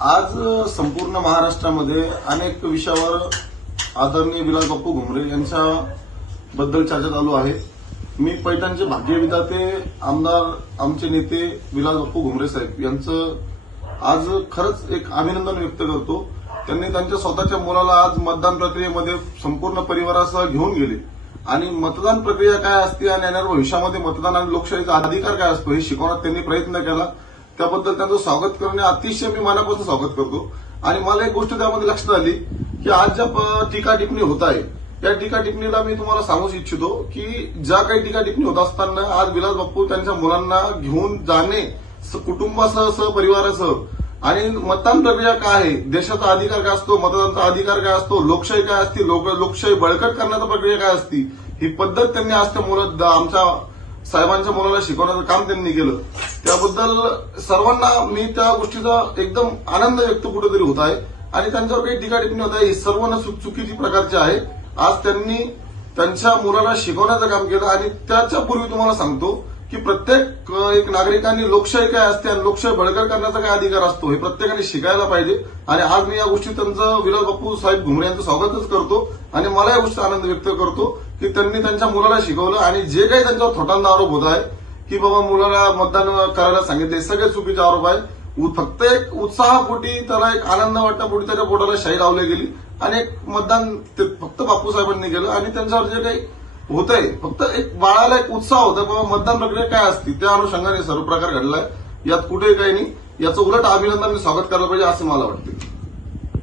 आज संपूर्ण महाराष्ट्रामध्ये अनेक विषयावर आदरणीय विलास बाप्पू घुमरे यांच्या बद्दल चर्चा चालू आहे. मी पैठणचे भाग्यविधाते आमदार आमचे नेते विलास बाप्पू घुमरे साहेब यांचं आज खरंच एक अभिनंदन व्यक्त करतो. त्यांनी त्यांच्या स्वतःच्या मुलाला आज मतदान प्रक्रियेमध्ये संपूर्ण परिवारासह घेऊन गेले. आणि मतदान प्रक्रिया काय असते आणि येणाऱ्या भविष्यामध्ये मतदान आणि लोकशाहीचा अधिकार काय असतो हे शिकवण्यात त्यांनी प्रयत्न केला. त्याबद्दल त्यांचं स्वागत करणे अतिशय मी मनापासून स्वागत करतो. आणि मला एक गोष्ट त्यामध्ये लक्षात आली की आज ज्या प- टीका टिप्पणी होत आहे त्या टीका टिप्पणीला मी तुम्हाला सांगूच इच्छितो की ज्या काही टीका टिप्पणी होत असताना आज विलास बाप्पू त्यांच्या मुलांना घेऊन जाणे स- कुटुंबासह सहपरिवारासह आणि मतदान प्रक्रिया काय आहे देशाचा अधिकार काय असतो मतदानाचा अधिकार काय असतो लोकशाही काय असते लोक लोकशाही बळकट करण्याचा प्रक्रिया काय असती ही पद्धत त्यांनी आज त्या मुलं आमच्या साहेबांच्या मुलाला शिकवण्याचं काम त्यांनी केलं. त्याबद्दल सर्वांना मी त्या गोष्टीचा एकदम आनंद व्यक्त कुठेतरी होत आहे. आणि त्यांच्यावर काही टीका टिप्पणी होत आहे. ही सर्व चुक- चुकीची प्रकारची आहे. आज त्यांनी त्यांच्या मुलाला शिकवण्याचं काम केलं. आणि त्याच्या पूर्वी तुम्हाला सांगतो की प्रत्येक एक नागरिकांनी लोकशाही काय असते आणि लोकशाही बळकट करण्याचा काय अधिकार असतो हे प्रत्येकाने शिकायला पाहिजे. आणि आज मी या गोष्टी त्यांचं विलास बापू साहेब घुमरे यांचं स्वागतच करतो. आणि मला या गोष्टीचा आनंद व्यक्त करतो. की त्यांनी त्यांच्या मुलाला शिकवलं आणि जे काही त्यांच्यावर थोटांना आरोप होत आहे की बाबा मुलाला मतदान करायला सांगितले सगळे चुकीचे आरोप आहे फक्त एक उत्साहापोटी त्याला एक आनंद वाटण्यापोटी त्याच्या पोटाला शाही लावली गेली आणि एक मतदान ते फक्त बापूसाहेबांनी केलं आणि त्यांच्यावर जे काही होतंय फक्त एक बाळाला एक उत्साह होता बाबा मतदान प्रक्रिया काय असते त्या अनुषंगाने सर्व प्रकार घडलाय. यात कुठेही काही नाही. याचं उलट अभिनंदन स्वागत करायला पाहिजे असं मला वाटतं